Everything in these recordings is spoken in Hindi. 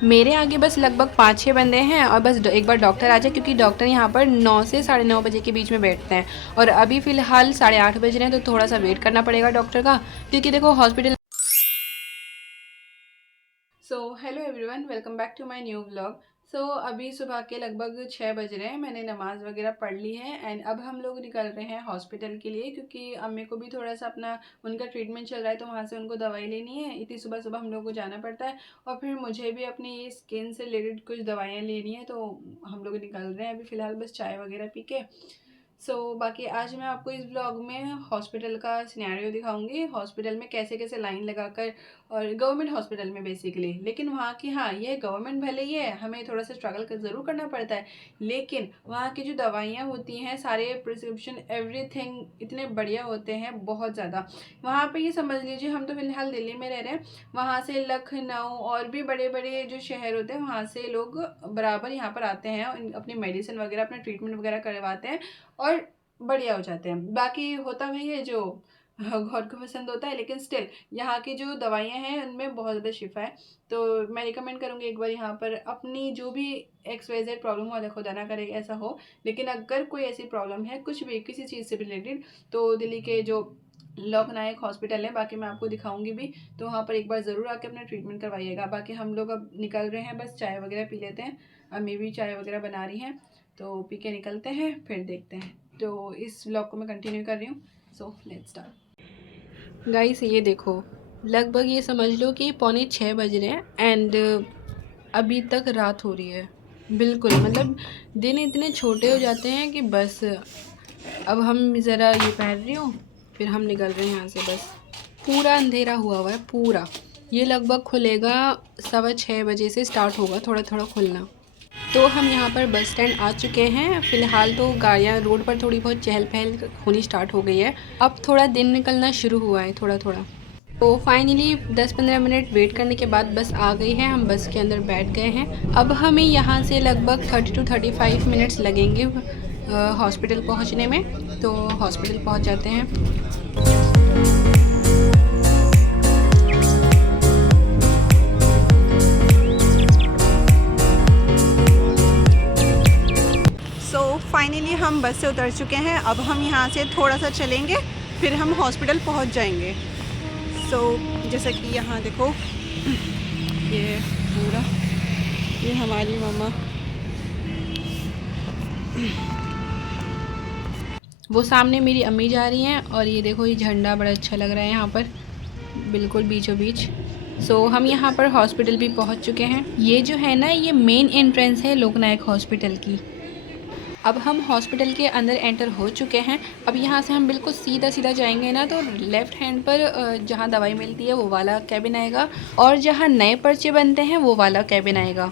मेरे आगे बस लगभग 5-6 बंदे हैं और बस एक बार डॉक्टर आ जाए, क्योंकि डॉक्टर यहाँ पर 9 से 9:30 बजे के बीच में बैठते हैं और अभी फ़िलहाल 8:30 बज रहे हैं, तो थोड़ा सा वेट करना पड़ेगा डॉक्टर का, क्योंकि देखो hospital. So hello everyone, welcome back to my new vlog. So अभी सुबह के लगभग 6 बज रहे हैं, मैंने नमाज़ वगैरह पढ़ ली है एंड अब हम लोग निकल रहे हैं हॉस्पिटल के लिए, क्योंकि अम्मी को भी थोड़ा सा अपना उनका ट्रीटमेंट चल रहा है, तो वहाँ से उनको दवाई लेनी है। इतनी सुबह सुबह हम लोग को जाना पड़ता है और फिर मुझे भी अपनी ये स्किन से रिलेटेड कुछ दवाइयाँ लेनी है, तो हम लोग निकल रहे हैं अभी फ़िलहाल बस चाय वगैरह पी के। बाकी आज मैं आपको इस ब्लॉग में हॉस्पिटल का सिनेरियो दिखाऊंगी, हॉस्पिटल में कैसे कैसे लाइन लगाकर, और गवर्नमेंट हॉस्पिटल में बेसिकली। लेकिन वहाँ की, हाँ ये गवर्नमेंट भले ही है, हमें थोड़ा सा स्ट्रगल ज़रूर करना पड़ता है, लेकिन वहाँ की जो दवाइयाँ होती हैं, सारे प्रिस्क्रिप्शन एवरीथिंग इतने बढ़िया होते हैं, बहुत ज़्यादा। वहाँ पे ये समझ लीजिए, हम तो फिलहाल दिल्ली में रह रहे हैं, वहाँ से लखनऊ और भी बड़े बड़े जो शहर होते हैं, वहाँ से लोग बराबर यहाँ पर आते हैं, अपनी मेडिसिन वगैरह, अपना ट्रीटमेंट वगैरह करवाते हैं और बढ़िया हो जाते हैं। बाकी होता वही है जो गॉड को पसंद होता है, लेकिन स्टिल यहाँ की जो दवाइयाँ हैं उनमें बहुत ज़्यादा शिफा है। तो मैं रिकमेंड करूँगी एक बार यहाँ पर अपनी जो भी XYZ प्रॉब्लम हो, देखो खुदा ना करे ऐसा हो, लेकिन अगर कोई ऐसी प्रॉब्लम है कुछ भी किसी चीज़ से रिलेटेड, तो दिल्ली के जो लोकनायक हॉस्पिटल है, बाकी मैं आपको दिखाऊंगी भी, तो वहाँ पर एक बार ज़रूर आके अपना ट्रीटमेंट करवाइएगा। बाकी हम लोग अब निकल रहे हैं, बस चाय वगैरह पी लेते हैं, अम्मी भी चाय वगैरह बना रही हैं, तो पी के निकलते हैं, फिर देखते हैं। तो इस व्लॉग को मैं कंटिन्यू कर रही हूँ, सो लेट्स स्टार्ट। गाइस ये देखो, लगभग ये समझ लो कि 5:45 बज रहे हैं एंड अभी तक रात हो रही है। बिल्कुल मतलब दिन इतने छोटे हो जाते हैं कि बस। अब हम ज़रा ये पहन रही हूँ, फिर हम निकल रहे हैं यहाँ से। बस पूरा अंधेरा हुआ है पूरा। ये लगभग खुलेगा 6:15 बजे से स्टार्ट होगा थोड़ा थोड़ा खुलना। तो हम यहाँ पर बस स्टैंड आ चुके हैं। फ़िलहाल तो गाड़ियाँ रोड पर थोड़ी बहुत चहल पहल होनी स्टार्ट हो गई है, अब थोड़ा दिन निकलना शुरू हुआ है थोड़ा थोड़ा। तो फाइनली 10-15 मिनट वेट करने के बाद बस आ गई है, हम बस के अंदर बैठ गए हैं। अब हमें यहाँ से लगभग 30 to 35 मिनट्स लगेंगे हॉस्पिटल पहुँचने में। तो हॉस्पिटल पहुँच जाते हैं। फाइनली हम बस से उतर चुके हैं। अब हम यहाँ से थोड़ा सा चलेंगे, फिर हम हॉस्पिटल पहुँच जाएंगे। जैसा कि यहाँ देखो, ये पूरा, ये हमारी मम्मा, वो सामने मेरी अम्मी जा रही हैं, और ये देखो ये झंडा बड़ा अच्छा लग रहा है यहाँ पर, बिल्कुल बीचों बीच। हम यहाँ पर हॉस्पिटल भी पहुँच चुके हैं। ये जो है ना, ये मेन एंट्रेंस है लोकनायक हॉस्पिटल की। अब हम हॉस्पिटल के अंदर एंटर हो चुके हैं। अब यहाँ से हम बिल्कुल सीधा सीधा जाएंगे ना, तो लेफ़्ट हैंड पर जहाँ दवाई मिलती है वो वाला कैबिन आएगा, और जहाँ नए पर्चे बनते हैं वो वाला कैबिन आएगा।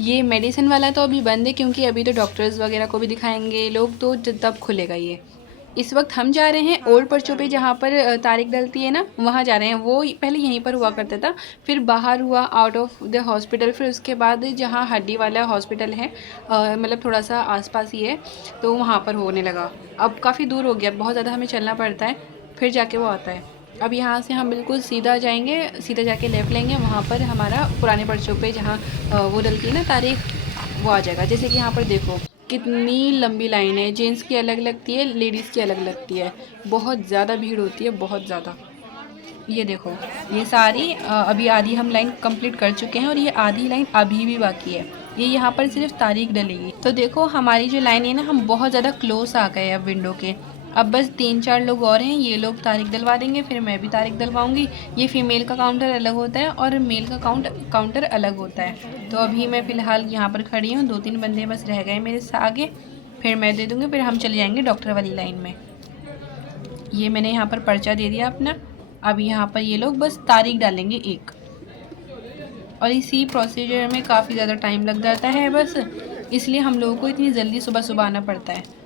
ये मेडिसिन वाला तो अभी बंद है, क्योंकि अभी तो डॉक्टर्स वगैरह को भी दिखाएंगे लोग, तो तब खुलेगा ये। इस वक्त हम जा रहे हैं ओल्ड पर्चों पे, जहाँ पर तारीख डलती है ना, वहाँ जा रहे हैं। वो पहले यहीं पर हुआ करता था, फिर बाहर हुआ आउट ऑफ द हॉस्पिटल, फिर उसके बाद जहाँ हड्डी वाला हॉस्पिटल है, मतलब थोड़ा सा आसपास ही है, तो वहाँ पर होने लगा। अब काफ़ी दूर हो गया, बहुत ज़्यादा हमें चलना पड़ता है, फिर जाके वो आता है। अब यहाँ से हम बिल्कुल सीधा जाएंगे, सीधा जाके लेफ़्ट लेंगे, वहाँ पर हमारा पुराने पर्चों पे जहाँ वो डलती है ना तारीख, वो आ जाएगा। जैसे कि यहाँ पर देखो कितनी लंबी लाइन है, जेंट्स की अलग लगती है, लेडीज़ की अलग लगती है, बहुत ज़्यादा भीड़ होती है, बहुत ज़्यादा। ये देखो, ये सारी अभी आधी हम लाइन कंप्लीट कर चुके हैं, और ये आधी लाइन अभी भी बाकी है। ये यहाँ पर सिर्फ तारीख डलेगी। तो देखो हमारी जो लाइन है ना, हम बहुत ज़्यादा क्लोज आ गए अब विंडो के। अब बस 3-4 लोग और हैं, ये लोग तारीख डलवा देंगे, फिर मैं भी तारीख डलवाऊंगी। ये फ़ीमेल का काउंटर अलग होता है और मेल का काउंटर अलग होता है। तो अभी मैं फ़िलहाल यहाँ पर खड़ी हूँ, 2-3 बंदे बस रह गए मेरे से आगे, फिर मैं दे दूँगी, फिर हम चले जाएंगे डॉक्टर वाली लाइन में। ये मैंने यहाँ पर पर्चा दे दिया अपना। अब यहाँ पर ये लोग बस तारीख डालेंगे एक, और इसी प्रोसीजर में काफ़ी ज़्यादा टाइम लग जाता है बस, इसलिए हम लोगों को इतनी जल्दी सुबह सुबह आना पड़ता है।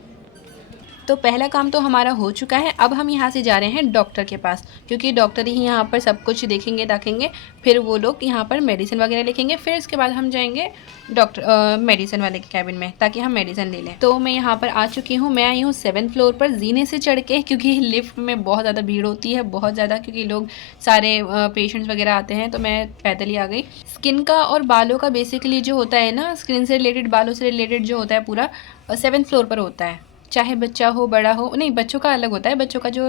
तो पहला काम तो हमारा हो चुका है। अब हम यहाँ से जा रहे हैं डॉक्टर के पास, क्योंकि डॉक्टर ही यहाँ पर सब कुछ देखेंगे दाखेंगे, फिर वो लोग यहाँ पर मेडिसिन वगैरह लिखेंगे, फिर इसके बाद हम जाएंगे डॉक्टर मेडिसिन वाले के कैबिन में ताकि हम मेडिसिन ले लें। तो मैं यहाँ पर आ चुकी हूँ। मैं आई हूँ 7th फ्लोर पर जीने से चढ़ के, क्योंकि लिफ्ट में बहुत ज़्यादा भीड़ होती है, बहुत ज़्यादा, क्योंकि लोग सारे पेशेंट्स वगैरह आते हैं। तो मैं पैदल ही आ गई। स्किन का और बालों का बेसिकली जो होता है ना, स्किन से रिलेटेड, बालों से रिलेटेड जो होता है पूरा 7th फ्लोर पर होता है। चाहे बच्चा हो बड़ा हो, नहीं बच्चों का अलग होता है। बच्चों का जो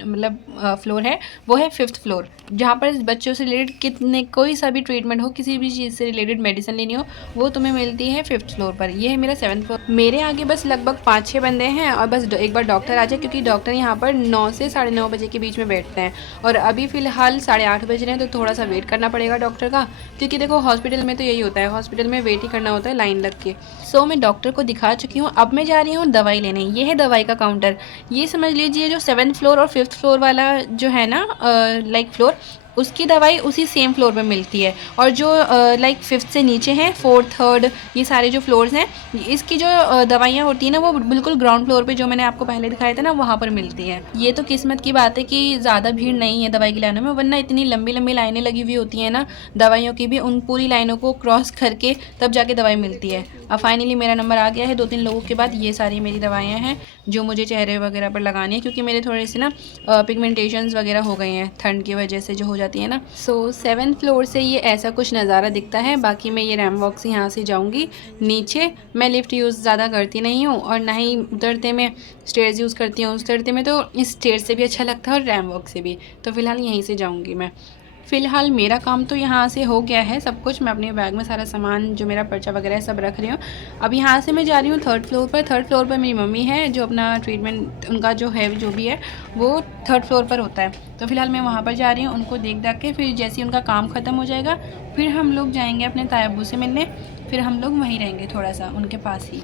मतलब फ्लोर है वो है 5th फ्लोर, जहाँ पर बच्चों से रिलेटेड कितने कोई सा भी ट्रीटमेंट हो, किसी भी चीज़ से रिलेटेड मेडिसिन लेनी हो, वो तुम्हें मिलती है 5th फ्लोर पर। ये है मेरा 7th फ्लोर। मेरे आगे बस लगभग 5-6 बंदे हैं और बस एक बार डॉक्टर आ जाए, क्योंकि डॉक्टर यहाँ पर 9 से 9:30 बजे के बीच में बैठते हैं और अभी फ़िलहाल 8:30 बज रहे हैं, तो थोड़ा सा वेट करना पड़ेगा डॉक्टर का, क्योंकि देखो हॉस्पिटल में तो यही होता है, हॉस्पिटल में वेट ही करना होता है लाइन लग के। सो मैं डॉक्टर को दिखा चुकी हूँ। अब मैं जा रही हूँ दवाई लेने। ये है दवाई का काउंटर। ये समझ लीजिए जो 7th फ्लोर और 5th फ्लोर वाला जो है ना लाइक फ्लोर, उसकी दवाई उसी सेम फ्लोर पे मिलती है। और जो लाइक 5th से नीचे हैं, 4th 3rd, ये सारे जो फ्लोर्स हैं, इसकी जो दवाइयाँ होती हैं ना, वो बिल्कुल ग्राउंड फ्लोर पे जो मैंने आपको पहले दिखाया था ना, वहाँ पर मिलती हैं। ये तो किस्मत की बात है कि ज़्यादा भीड़ नहीं है दवाई की लाइनों में, वरना इतनी लंबी लंबी लाइनें लगी हुई होती हैं ना दवाइयों की भी, उन पूरी लाइनों को क्रॉस करके तब जाके दवाई मिलती है। अब फाइनली मेरा नंबर आ गया है 2-3 लोगों के बाद। ये सारी मेरी दवाइयाँ हैं जो मुझे चेहरे वगैरह पर लगानी है, क्योंकि मेरे थोड़े से ना पिगमेंटेशंस वगैरह हो गई हैं ठंड की वजह से जो हो जाती है ना। सो 7th फ्लोर से ये ऐसा कुछ नज़ारा दिखता है। बाकी मैं ये रैम वॉक से यहाँ से जाऊँगी नीचे। मैं लिफ्ट यूज़ ज़्यादा करती नहीं हूँ और ना ही उतरते में स्टेयर्स यूज़ करती हूँ। उतरते में तो इस स्टेयर्स से भी अच्छा लगता है और रैम वॉक से भी। तो फ़िलहाल यहीं से जाऊँगी मैं। फ़िलहाल मेरा काम तो यहाँ से हो गया है सब कुछ। मैं अपने बैग में सारा सामान जो मेरा पर्चा वगैरह है सब रख रही हूँ। अब यहाँ से मैं जा रही हूँ 3rd फ्लोर पर। 3rd फ्लोर पर मेरी मम्मी है, जो अपना ट्रीटमेंट उनका जो है जो भी है वो 3rd फ्लोर पर होता है। तो फ़िलहाल मैं वहाँ पर जा रही हूँ उनको देख के। फिर जैसे ही उनका काम ख़त्म हो जाएगा, फिर हम लोग जाएँगे अपने ताया अब्बू से मिलने। फिर हम लोग वहीं रहेंगे थोड़ा सा उनके पास ही।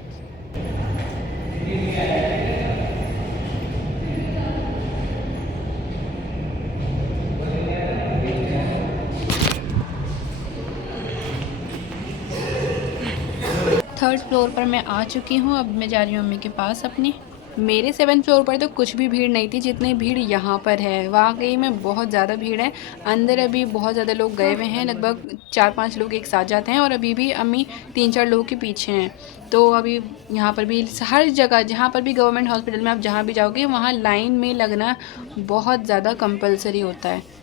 थर्ड फ्लोर पर मैं आ चुकी हूँ। अब मैं जा रही हूँ मम्मी के पास अपनी। मेरे 7th फ्लोर पर तो कुछ भी भीड़ नहीं थी जितनी भीड़ यहाँ पर है। वाकई में बहुत ज़्यादा भीड़ है। अंदर अभी बहुत ज़्यादा लोग गए हुए हैं, लगभग 4-5 लोग एक साथ जाते हैं और अभी भी अम्मी 3-4 लोगों के पीछे हैं। तो अभी यहाँ पर भी हर जगह जहाँ पर भी गवर्नमेंट हॉस्पिटल में आप जहाँ भी जाओगे, वहाँ लाइन में लगना बहुत ज़्यादा कंपलसरी होता है।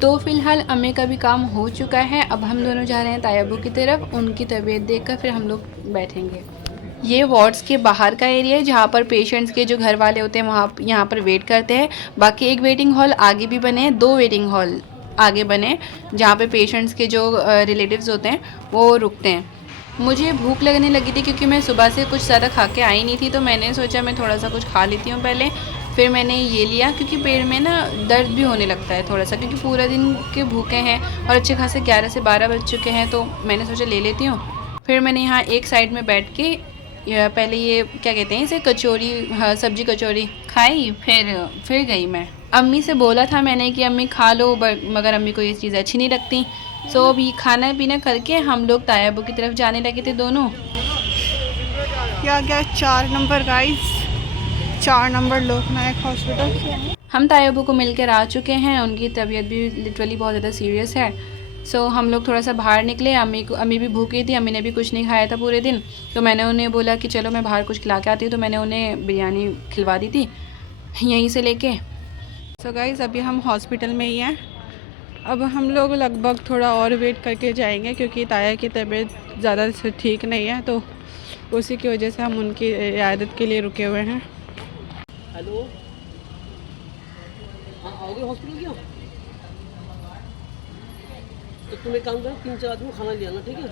तो फ़िलहाल अम्मी का भी काम हो चुका है। अब हम दोनों जा रहे हैं ताया अब्बू की तरफ। उनकी तबीयत देखकर फिर हम लोग बैठेंगे। ये वार्ड्स के बाहर का एरिया है, जहाँ पर पेशेंट्स के जो घर वाले होते हैं वहाँ यहाँ पर वेट करते हैं। बाकी एक वेटिंग हॉल आगे भी बने हैं, 2 वेटिंग हॉल आगे बने, जहाँ पे पेशेंट्स के जो रिलेटिव्स होते हैं वो रुकते हैं। मुझे भूख लगने लगी थी क्योंकि मैं सुबह से कुछ ज़्यादा खा के आई नहीं थी, तो मैंने सोचा मैं थोड़ा सा कुछ खा लेती हूँ पहले। फिर मैंने ये लिया क्योंकि पेट में ना दर्द भी होने लगता है थोड़ा सा, क्योंकि पूरा दिन के भूखे हैं और अच्छे खासे 11 से 12 बज चुके हैं, तो मैंने सोचा ले लेती हूँ। फिर मैंने यहाँ एक साइड में बैठ के पहले ये क्या कहते हैं इसे, कचौरी, हाँ सब्जी कचौरी खाई। फिर गई मैं। अम्मी से बोला था मैंने कि अम्मी खा लो, मगर अम्मी को ये चीज़ अच्छी नहीं लगती। सो अभी खाना पीना करके हम लोग ताया अब्बू की तरफ जाने लगे थे दोनों। क्या 4 नंबर गाइस, 4 नंबर लोकनायक हॉस्पिटल। हम ताया अब्बू को मिलकर आ चुके हैं। उनकी तबीयत भी लिटरली बहुत ज़्यादा सीरियस है। सो हम लोग थोड़ा सा बाहर निकले। अम्मी भी भूखी थी, अम्मी ने भी कुछ नहीं खाया था पूरे दिन, तो मैंने उन्हें बोला कि चलो मैं बाहर कुछ खिला के आती हूँ। तो मैंने उन्हें बिरयानी खिलवा दी थी यहीं से लेके। सो गाइस अभी हम हॉस्पिटल में ही हैं। अब हम लोग लगभग थोड़ा और वेट करके जाएंगे, क्योंकि ताया की तबीयत ज़्यादा ठीक नहीं है, तो उसी की वजह से हम उनकी इयादत के लिए रुके हुए हैं। हेलो, हाँ आओगे हॉस्पिटल क्या? तो तुम एक काम करो, 3-4 आदमी खाना ले आना, ठीक है?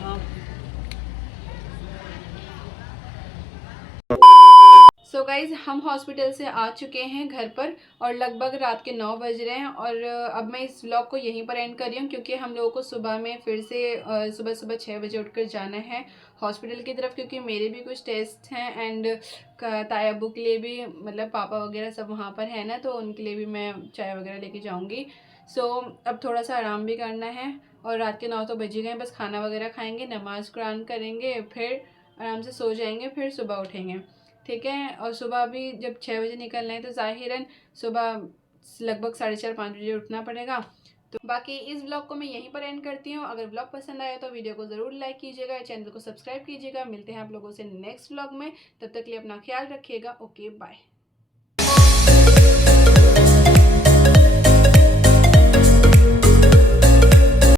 हाँ। सो गाइज़ हम हॉस्पिटल से आ चुके हैं घर पर और लगभग रात के 9 बज रहे हैं। और अब मैं इस व्लॉग को यहीं पर एंड कर रही हूँ, क्योंकि हम लोगों को सुबह में फिर से सुबह 6 बजे उठकर जाना है हॉस्पिटल की तरफ, क्योंकि मेरे भी कुछ टेस्ट हैं एंड ताया अब्बू के लिए भी, मतलब पापा वगैरह सब वहाँ पर है ना, तो उनके लिए भी मैं चाय वगैरह लेके जाऊँगी। सो अब थोड़ा सा आराम भी करना है और रात के 9 तो बज ही गए, बस खाना वगैरह खाएंगे, नमाज कुरान करेंगे, फिर आराम से सो जाएंगे, फिर सुबह उठेंगे। ठीक है। और सुबह भी जब 6 बजे निकलना है तो ज़ाहिरन सुबह लगभग 4:30-5 बजे उठना पड़ेगा। तो बाकी इस ब्लॉग को मैं यहीं पर एंड करती हूँ। अगर ब्लॉग पसंद आया तो वीडियो को ज़रूर लाइक कीजिएगा, चैनल को सब्सक्राइब कीजिएगा। मिलते हैं आप लोगों से नेक्स्ट ब्लॉग में, तब तक के लिए अपना ख्याल रखिएगा। Okay bye.